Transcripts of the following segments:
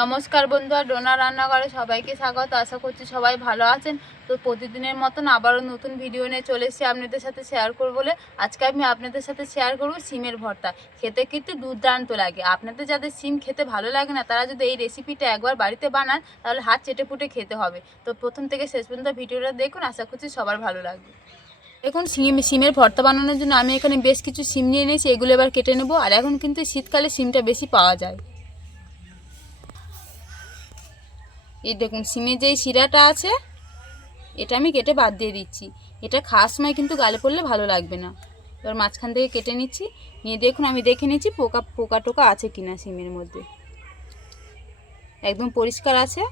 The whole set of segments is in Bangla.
নমস্কার বন্ধুরা, ডোনা রান্নাঘরে সবাইকে স্বাগত। আশা করছি সবাই ভালো আছেন। তো প্রতিদিনের মতন আবারও নতুন ভিডিও নিয়ে চলে এসেছি আপনাদের সাথে শেয়ার করব বলে। আজকে আমি আপনাদের সাথে শেয়ার করব সিমের ভর্তা। খেতে কিন্তু দুর্দান্ত লাগে। আপনাদের যাদের সিম খেতে ভালো লাগে না, তারা যদি এই রেসিপিটা একবার বাড়িতে বানান, তাহলে হাত চেটেপুটে খেতে হবে। তো প্রথম থেকে শেষ পর্যন্ত ভিডিওটা দেখুন, আশা করছি সবার ভালো লাগবে। দেখুন সিমের ভর্তা বানানোর জন্য আমি এখানে বেশ কিছু সিম নিয়ে নিয়েছি। এগুলো এবার কেটে নেব। আর এখন কিন্তু শীতকালে সিমটা বেশি পাওয়া যায়। এই দেখুন সিমের যেই শিরাটা আছে, এটা আমি কেটে বাদ দিয়ে দিচ্ছি। এটা খাওয়ার সময় কিন্তু গালে পড়লে ভালো লাগবে না। এবার মাঝখান থেকে কেটে নিচ্ছি। নিয়ে দেখুন আমি দেখে নিচ্ছি পোকা টোকা আছে কিনা সিমের মধ্যে। একদম পরিষ্কার আছে।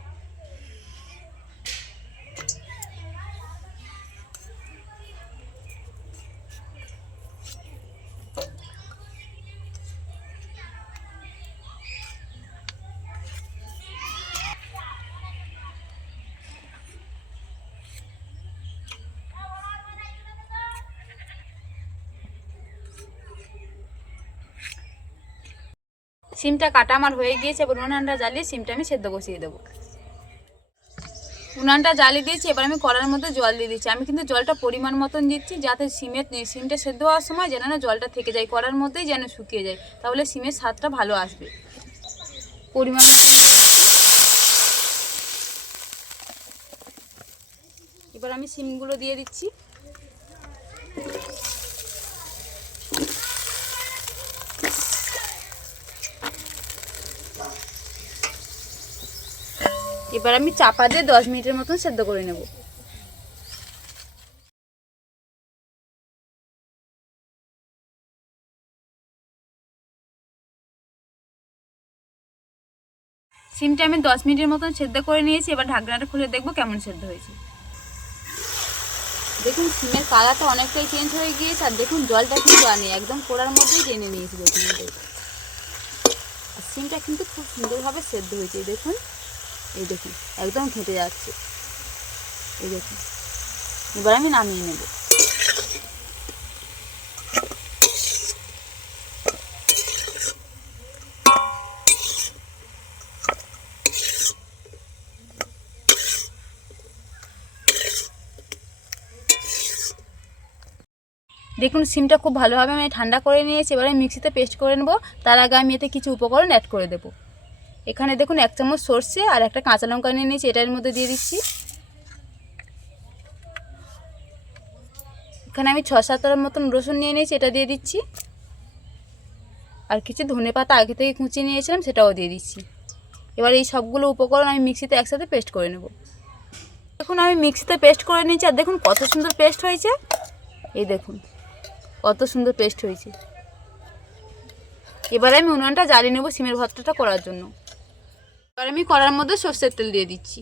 সিমটা কাটা আমার হয়ে গিয়েছে। এবার উনানটা জ্বালিয়ে সিমটা আমি সেদ্ধ বসিয়ে দেবো। উনানটা জ্বালিয়ে দিয়েছি। এবার আমি কড়ার মধ্যে জল দিয়ে দিচ্ছি। আমি কিন্তু জলটা পরিমাণ মতন দিচ্ছি, যাতে সিমটা সেদ্ধ হওয়ার সময় যেন না জলটা থেকে যায়, কড়ার মধ্যেই যেন শুকিয়ে যায়, তাহলে সিমের স্বাদটা ভালো আসবে। পরিমাণ মতন দিয়ে দিচ্ছি। এবার আমি সিমগুলো দিয়ে দিচ্ছি। এবার আমি চাপা দিয়ে 10 মিনিটের মতন সেদ্ধ করে নেব। সিমটা আমি 10 মিনিটের মতন সেদ্ধ করে নিয়েছি। এবার ঢাকনাটা খুলে দেখবো কেমন সেদ্ধ হয়েছে। দেখুন সিমের কালারটা অনেকটাই চেঞ্জ হয়ে গিয়েছে। আর দেখুন জলটা কিন্তু আনি একদম কোড়ার মধ্যেই টেনে নিয়েছি। দেখুন আর সিমটা কিন্তু খুব সুন্দরভাবে সেদ্ধ হয়েছে। দেখুন এই দেখুন একদম ঘেঁটে যাচ্ছে। এই দেখুন এবার আমি নামিয়ে নেব। দেখুন সিমটা খুব ভালোভাবে আমি ঠান্ডা করে নিয়েছি। এবার আমি মিক্সিতে পেস্ট করে নেব। তার আগে আমি এতে কিছু উপকরণ অ্যাড করে দেব। এখানে দেখুন 1 চামচ সর্ষে আর একটা কাঁচা লঙ্কা নিয়ে নিয়েছি, এটার মধ্যে দিয়ে দিচ্ছি। এখানে আমি 6-7টার মতন রসুন নিয়ে নিয়েছি, এটা দিয়ে দিচ্ছি। আর কিছু ধনেপাতা আগে থেকে কুচিয়ে নিয়েছিলাম, সেটাও দিয়ে দিচ্ছি। এবার এই সবগুলো উপকরণ আমি মিক্সিতে একসাথে পেস্ট করে নেব। দেখুন আমি মিক্সিতে পেস্ট করে নিয়েছি। আর দেখুন কত সুন্দর পেস্ট হয়েছে। এই দেখুন কত সুন্দর পেস্ট হয়েছে। এবারে আমি উনুনটা জ্বালিয়ে নেব সিমের ভর্তাটা করার জন্য। এবার আমি কড়ার মধ্যে সর্ষের তেল দিয়ে দিচ্ছি।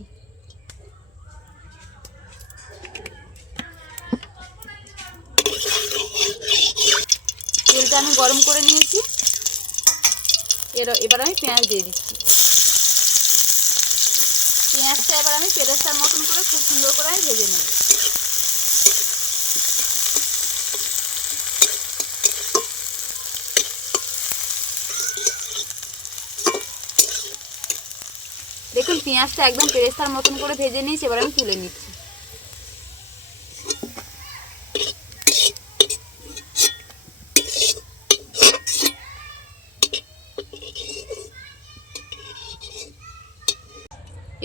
তেলটা আমি গরম করে নিয়েছি। এবার আমি পেঁয়াজ দিয়ে দিচ্ছি। পেঁয়াজটা এবার আমি পেরেস্তার মতন করে খুব সুন্দর করে আমি ভেজে নেব। দেখুন পেঁয়াজটা একদম পেরেস্তার মতন করে ভেজে নিয়েছি। এবার আমি তুলে নিচ্ছি।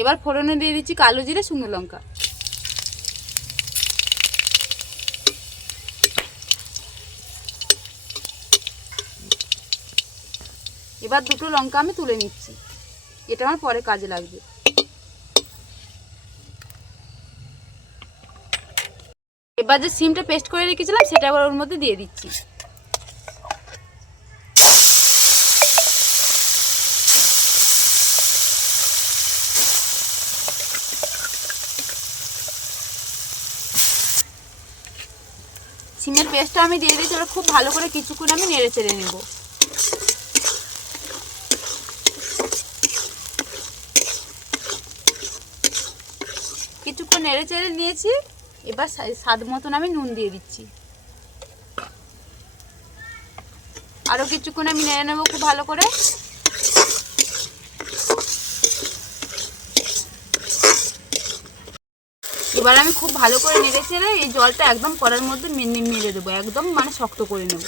এবার ফোড়নে দিয়ে দিচ্ছি কালো জিরে, শুকনো লঙ্কা। এবার 2টো লঙ্কা আমি তুলে নিচ্ছি, এটা আমার পরে কাজে লাগবে। এবার যে সিমটা পেস্ট করে রেখেছিলাম, সেটা আবার ওর মধ্যে দিয়ে দিচ্ছি। সিমের পেস্টটা আমি দিয়ে দিয়েছি। ওটা খুব ভালো করে কিছুক্ষণ আমি নেড়ে চেড়ে নেব। কিছুক্ষণ নেড়ে চেড়ে নিয়েছি। এবার স্বাদ মতন আমি নুন দিয়ে দিচ্ছি। আরও কিছুক্ষণ আমি নেড়ে নেব খুব ভালো করে। এবার আমি খুব ভালো করে নেড়ে চেড়ে এই জলটা একদম কড়ার মধ্যে মেরে দেবো, একদম মানে শক্ত করে নেব।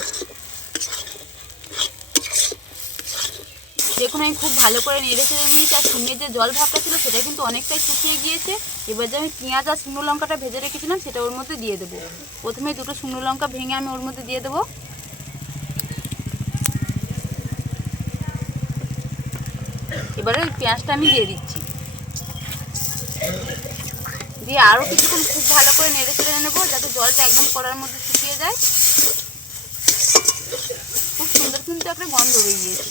দেখুন আমি খুব ভালো করে নেড়ে চেড়ে নিয়েছি, আর সিমের যে জল ভাবটা ছিল সেটা কিন্তু অনেকটাই শুকিয়ে গিয়েছে। এবার যে আমি পেঁয়াজ আর শুকনো লঙ্কাটা ভেজে রেখেছিলাম সেটা ওর মধ্যে দিয়ে দেবো। প্রথমে দুটো শুকনো লঙ্কা ভেঙে আমি ওর মধ্যে দিয়ে দেবো। এবারে ওই পেঁয়াজটা আমি দিয়ে দিচ্ছি, দিয়ে আরও কিছুক্ষণ খুব ভালো করে নেড়ে চেড়ে নেবো যাতে জলটা একদম কড়ার মধ্যে শুকিয়ে যায়। খুব সুন্দর কিন্তু একটা গন্ধ বেরিয়েছে।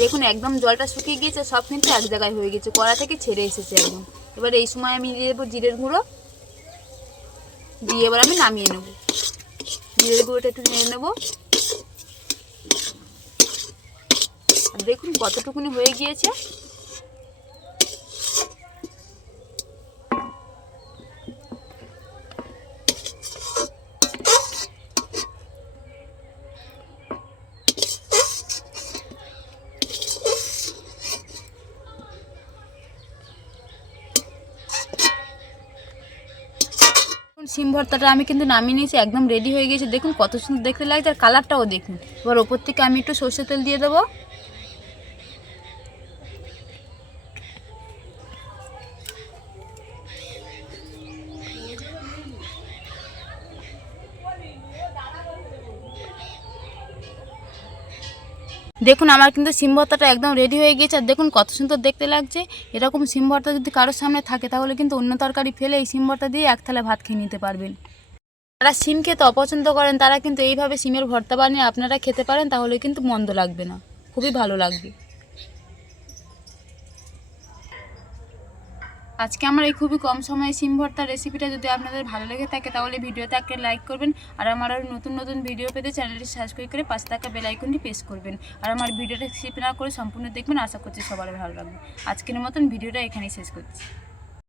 দেখুন একদম জলটা শুকিয়ে গিয়েছে, সব কিন্তু এক জায়গায় হয়ে গেছে, কড়া থেকে ছেড়ে এসেছে একদম। এবার এই সময় আমি দিয়ে দেবো জিরের গুঁড়ো, দিয়ে এবার আমি নামিয়ে নেব। জিরের গুঁড়োটা একটু নেড়ে নেব। দেখুন কতটুকুনি হয়ে গিয়েছে। সিম ভর্তাটা আমি কিন্তু নামিয়ে নিয়েছি, একদম রেডি হয়ে গেছে। দেখুন কত সুন্দর দেখতে লাগছে, আর কালারটাও দেখুন। এবার ওপর থেকে আমি একটু সর্ষের তেল দিয়ে দেবো। দেখুন আমার কিন্তু সিম ভর্তাটা একদম রেডি হয়ে গিয়েছে, আর দেখুন কত সুন্দর দেখতে লাগছে। এরকম সিম ভর্তা যদি কারোর সামনে থাকে তাহলে কিন্তু অন্য তরকারি ফেলে এই সিম ভর্তা দিয়ে এক থালা ভাত খেয়ে নিতে পারবেন। যারা সিম খেতে অপছন্দ করেন তারা কিন্তু এইভাবে সিমের ভর্তা বানিয়ে আপনারা খেতে পারেন, তাহলে কিন্তু মন্দ লাগবে না, খুবই ভালো লাগবে। আজকে আমার এই খুবই কম সময়ে সিম ভর্তার রেসিপিটা যদি আপনাদের ভালো লেগে থাকে তাহলে ভিডিওতে একটা লাইক করবেন, আর আমার আরও নতুন নতুন ভিডিও পেতে চ্যানেলটি সাবস্ক্রাইব করে পাশে থাকা বেল আইকনটি প্রেস করবেন, আর আমার ভিডিওটা স্কিপ না করে সম্পূর্ণ দেখবেন। আশা করছি সবার ভালো লাগবে। আজকের মতন ভিডিওটা এখানেই শেষ করছি।